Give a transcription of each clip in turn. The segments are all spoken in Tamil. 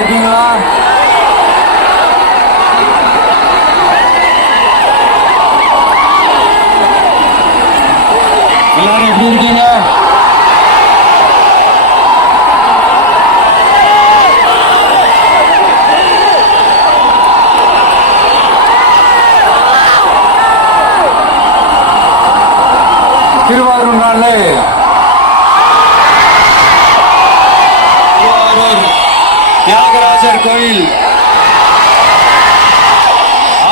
来宾啊。Yeah, yeah, yeah. கோயில்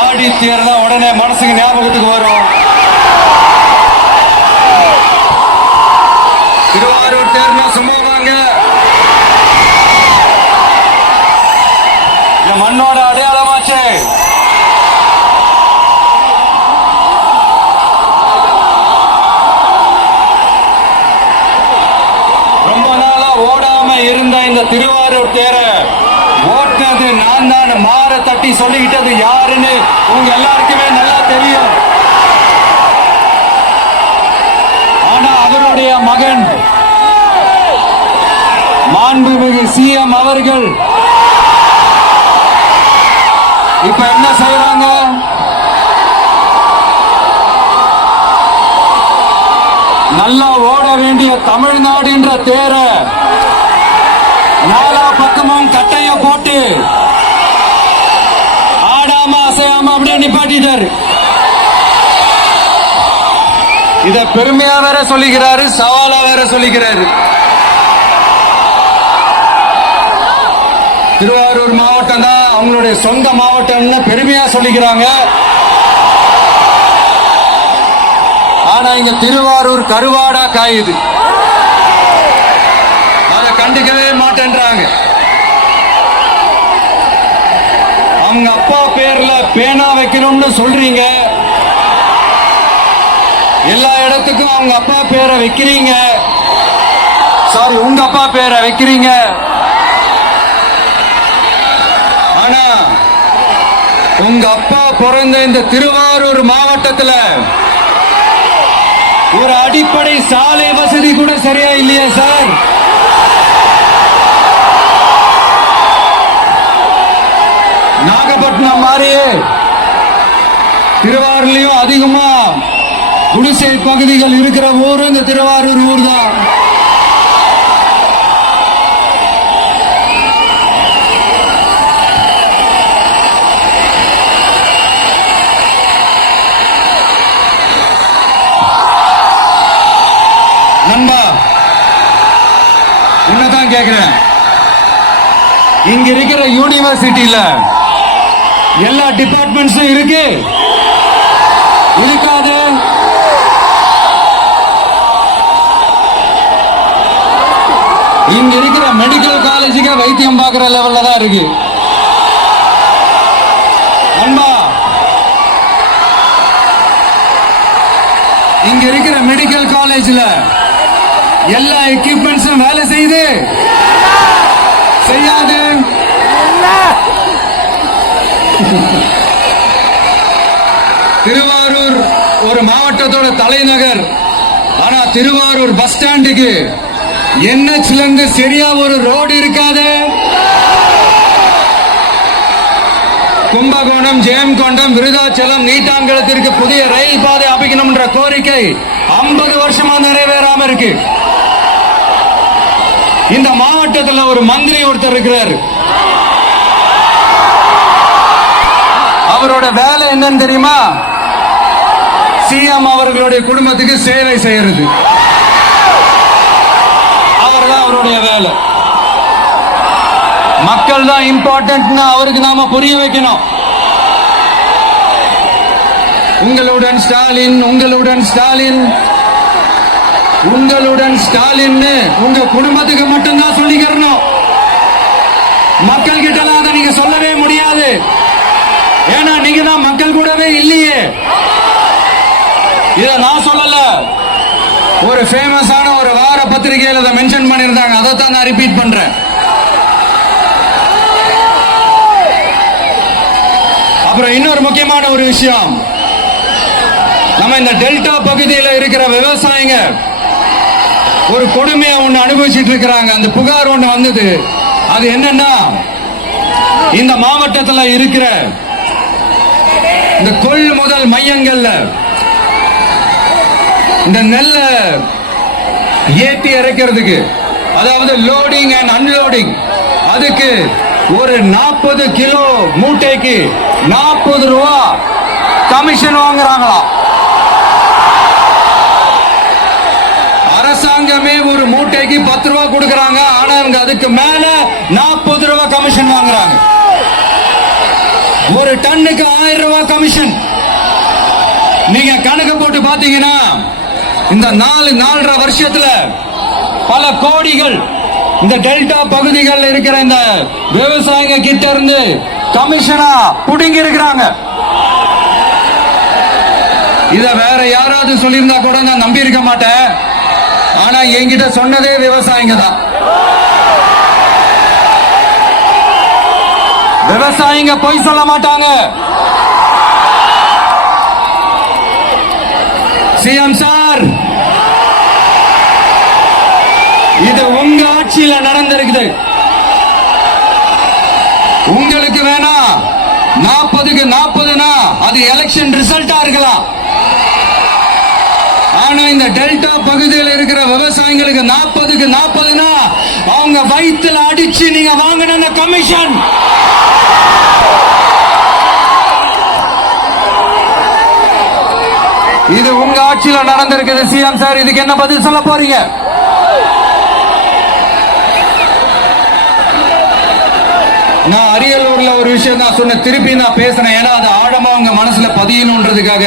ஆடி தேர்தா உடனே மனசுக்கு ஞாபகத்துக்கு வரும். திருவாரூர் தேர்னா சும்மா வாங்க. இந்த மண்ணோட அடையாளமாச்சே. ரொம்ப நாளா ஓடாம இருந்த இந்த திருவாரூர் தேரை ஓட்டினது நான் தான் மாற தட்டி சொல்லிக்கிட்டது யாருன்னு உங்க எல்லாருக்குமே நல்லா தெரியும். ஆனா அவருடைய மகன் மாண்புமிகு சிஎம் அவர்கள். இப்ப என்ன செய்யறாங்க நல்லா ஓட வேண்டிய தமிழ்நாடுன்ற தேரை நாலா பக்கமும் கட்டைய போட்டு செய்யாம அப்படியே நிப்பாட்டிட்டாரு. இத பெருமையா வேற சொல்லிக்கிறாரு சவாலா வேற சொல்லிக்கிறாரு. திருவாரூர் மாவட்டம் தான் அவங்களுடைய சொந்த மாவட்டம்னு பெருமையா சொல்லிக்கிறாங்க. ஆனா இங்க திருவாரூர் கருவாடா காயுது. அதை கண்டுக்கவே மாட்டேன்றாங்க. அவங்க அப்பா பேனா வைக்கணும்னு சொல்றீங்க. எல்லா இடத்துக்கும் அவங்க அப்பா பேரை வைக்கிறீங்க. சாரி உங்க அப்பா பேரை வைக்கிறீங்க. ஆனா உங்க அப்பா பிறந்த இந்த திருவாரூர் மாவட்டத்துல ஒரு அடிப்படை சாலை வசதி கூட சரியா இல்லையா சார்? நாகப்பட்டினம் மாதிரியே திருவாரூர்லயும் அதிகமா குடிசை பகுதிகள் இருக்கிற ஊரு இந்த திருவாரூர் ஊர் தான் நண்பா என்னதான் கேக்குறேன். இங்க இருக்கிற யூனிவர்சிட்டியில எல்லா டிபார்ட்மெண்ட்ஸும் இருக்கு. இருக்காது. இங்க இருக்கிற மெடிக்கல் காலேஜுக்கு வைத்தியம் பார்க்கிற லெவல்ல தான் இருக்கு. அன்பா. இங்க இருக்கிற மெடிக்கல் காலேஜ்ல எல்லா எக்யூப்மெண்ட்ஸும் வேலை செய்யுது செய்யாது. திருவாரூர் ஒரு மாவட்டத்தோட தலைநகர். ஆனா திருவாரூர் பஸ் ஸ்டாண்டுக்கு என்ஹெச்ல இருந்து சரியா ஒரு ரோடு இருக்காது? கும்பகோணம் ஜெயங்கொண்டம் விருதாச்சலம் நீட்டாங்கலத்திற்கு புதிய ரயில் பாதை அமைக்கணும்ன்ற கோரிக்கை 50 வருஷமா நிறைவேறாம இருக்கு. இந்த மாவட்டத்தில் ஒரு மந்திரி ஒருத்தர் இருக்கிறார். அவரோட வேலை என்னன்னு தெரியுமா? சிஎம் அவர்களுடைய குடும்பத்துக்கு சேவை செய்யறது. அவர்தான் அவருடைய வேலை. மக்கள் தான் இம்பார்ட்டன்ட்னு அவருக்கு நாம புரிய வைக்கணும். உங்களுடன் ஸ்டாலின் உங்களுடன் ஸ்டாலின். உங்களுடன் ஸ்டாலின் உங்க குடும்பத்துக்கு மட்டும்தான் சொல்லிக்கிறணும். மக்கள் கிட்ட அதை நீங்க சொல்லவே முடியாது. ஏன்னா நீங்க தான் மக்கள் கூடவே இல்லையே. இத நான் சொல்லல. ஒரு ஃபேமஸான ஒரு வார பத்திரிகையில் அதை மென்ஷன் பண்ணியிருந்தாங்க. அதை தான் நான் ரிப்பீட் பண்றேன். அப்புறம் இன்னொரு முக்கியமான ஒரு விஷயம். நம்ம இந்த டெல்டா பகுதியில் இருக்கிற விவசாயிங்க ஒரு கொடுமையை ஒன்று அனுபவிச்சுட்டு இருக்கிறாங்க. அந்த புகார் ஒன்று வந்தது. அது என்னன்னா இந்த மாவட்டத்தில் இருக்கிற இந்த கொள்முதல் மையங்கள்ல இந்த நெல்ல ஏற்றி இறக்கிறதுக்கு அதாவது லோடிங் அண்ட் அன்லோடிங் அதுக்கு ஒரு நாற்பது கிலோ மூட்டைக்கு நாற்பது ரூபா கமிஷன் வாங்குறாங்களா? அரசாங்கமே ஒரு மூட்டைக்கு பத்து ரூபா கொடுக்கறாங்க ஆனா அதுக்கு மேல நாற்பது ரூபா கமிஷன் வாங்குறாங்க. ஒரு டன்னுக்கு ஆயிரம் ரூபாய் கமிஷன் நீங்க கணக்கு போட்டு பாத்தீங்கன்னா இந்த நாலு நாலரை வருஷத்துல பல கோடிகள் இந்த டெல்டா பகுதிகள் இருக்கிற இந்த விவசாயிங்க கிட்ட இருந்து கமிஷனா புடுங்கி இருக்கிறாங்க. இத வேற யாராவது சொல்லியிருந்தா கூட நான் நம்பி இருக்க மாட்டேன். ஆனா என்கிட்ட சொன்னதே விவசாயிங்க தான். விவசாயிங்க பொய் சொல்ல மாட்டாங்க. சிஎம் சார் இது உங்க ஆட்சியில நடந்திருக்குது. உங்களுக்கு வேணா நாற்பதுக்கு நாற்பதுனா அது எலெக்ஷன் ரிசல்ட்டா இருக்கலாம். ஆனா இந்த டெல்டா பகுதியில் இருக்கிற விவசாயிகளுக்கு நாற்பதுக்கு நாற்பதுனா அவங்க வயிற்றுல அடிச்சு நீங்க வாங்கின கமிஷன் இது உங்க ஆட்சியில நடந்திருக்குது சிஎம் சார். இதுக்கு என்ன பதில் சொல்ல போறீங்க? நான் அரியலூர்ல ஒரு விஷயம் தான் சொன்ன திருப்பி நான் பேசுறேன். ஏன்னா அது ஆழமா உங்க மனசுல பதியணுன்றதுக்காக.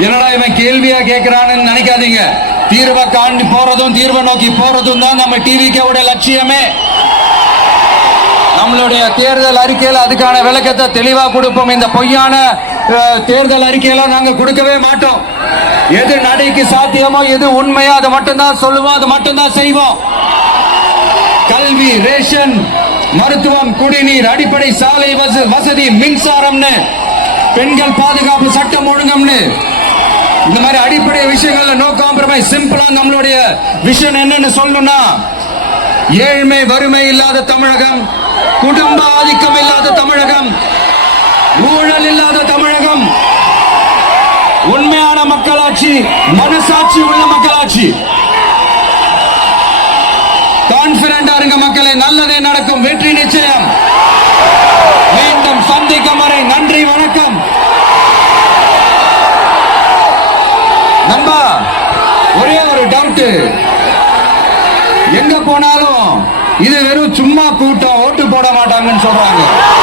என்னடா இவன் கேள்வியா கேட்கிறான்னு நினைக்காதீங்க. தீர்வை காண்டி போறதும் தீர்வை நோக்கி போறதும் தான் நம்ம டிவிக்கோட லட்சியமே. நம்மளுடைய தேர்தல் அறிக்கையில் அதுக்கான விளக்கத்தை தெளிவா கொடுப்போம். இந்த பொய்யான தேர்தல் அறிக்கையெல்லாம் நாங்க கொடுக்கவே மாட்டோம். எது நடைக்கு சாத்தியமோ எது உண்மையோ அதை மட்டும்தான் சொல்லுவோம் அதை மட்டும்தான் செய்வோம். கல்வி ரேஷன் மருத்துவம் குடிநீர் அடிப்படை சாலை வச- வசதி மின்சாரம்னு பெண்கள் பாதுகாப்பு சட்டம் ஒழுங்கம்னு. இந்த மாதிரி அடிப்படை விஷயங்கள்ல நோ காம்ப்ரமைஸ் சிம்பிளா நம்மளுடைய விஷன் என்னன்னு சொல்லணும்னா ஏழ்மை வறுமை இல்லாத தமிழகம் குடும்ப ஆதிக்கம் இல்லாத தமிழகம். ஊழல் இல்லாத தமிழகம். உண்மையான மக்களாட்சி மனசாட்சி உள்ள மக்களாட்சி. கான்பிடண்டா இருங்க மக்களே நல்லதே நடக்கும் வெற்றி நிச்சயம். மீண்டும் சந்திக்கும் வரை நன்றி வணக்கம். நண்பா ஒரே ஒரு டவுட் எங்க போனாலும் இது வெறும் சும்மா கூட மாட்டாங்கன்னு சொல்றாங்க இது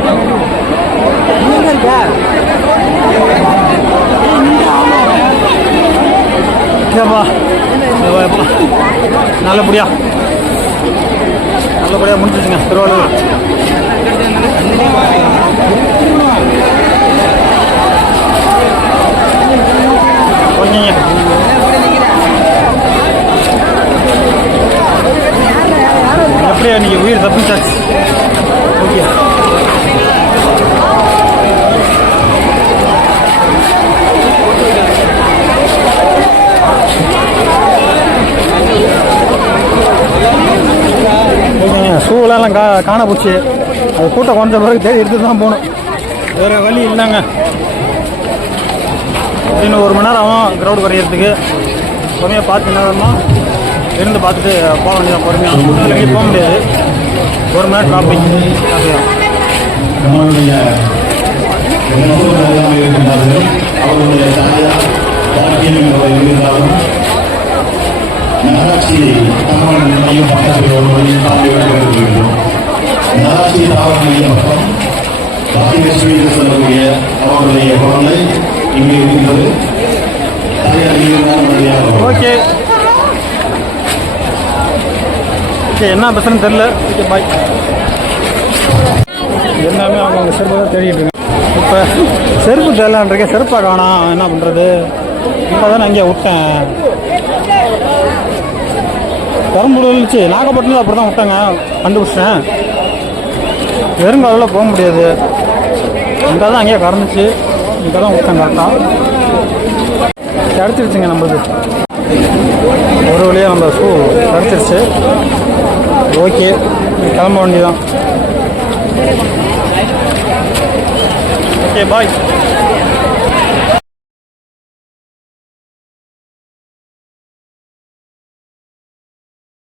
போயிடுச்சு ஏப்பா ஏப்பா, ஏப்பா. நல்லபடியா. நல்லபடியா முடிஞ்சிச்சுங்க. திருவள்ளுவர் ஓகேங்க அப்படியே நீங்கள் உயிர் தப்பிச்சாச்சு? ஓகே. காண போச்சு. அது கூட்டம் கொஞ்ச பிறகு தேடி எடுத்து தான் போகணும். வேறு வழி இல்லைங்க. இன்னும் ஒரு மணி நேரம் ஆகும் கிரௌண்ட் குறையிறதுக்கு பொறுமையாக பார்த்து நேரமா இருந்து பார்த்துட்டு போக வேண்டியதான் பொறுமையாக இல்லைங்க போக முடியாது. ஒரு மணி நேரம் டிராஃபிக் நம்மளுடைய அவர்களுடைய ஓகே ஓகே என்ன பிரச்சனை தெரில ஓகே பாய் எல்லாமே அவங்க அவங்க செருப்பு தான் தேடிட்டு இருக்கேன் இப்போ செருப்பு தெரிலான்றிருக்கேன் செருப்பாக காணாம். என்ன பண்ணுறது இப்போ தான் அங்கேயே விட்டேன். பெரம்பலூர்ச்சு நாகப்பட்டினம் அப்படி தான் விட்டேங்க. கண்டுபிடிச்சேன் வெறுங்காலில் போக முடியாது. இங்கே தான் அங்கேயே கறந்துச்சு. இங்கே தான் விட்டேன் கரெக்டாக கிடச்சிருச்சுங்க நம்மளுக்கு ஒரு வழியாக நம்ம ஷூ கிடச்சிருச்சு. ஓகே கிளம்ப வேண்டியதான் ஓகே பாய்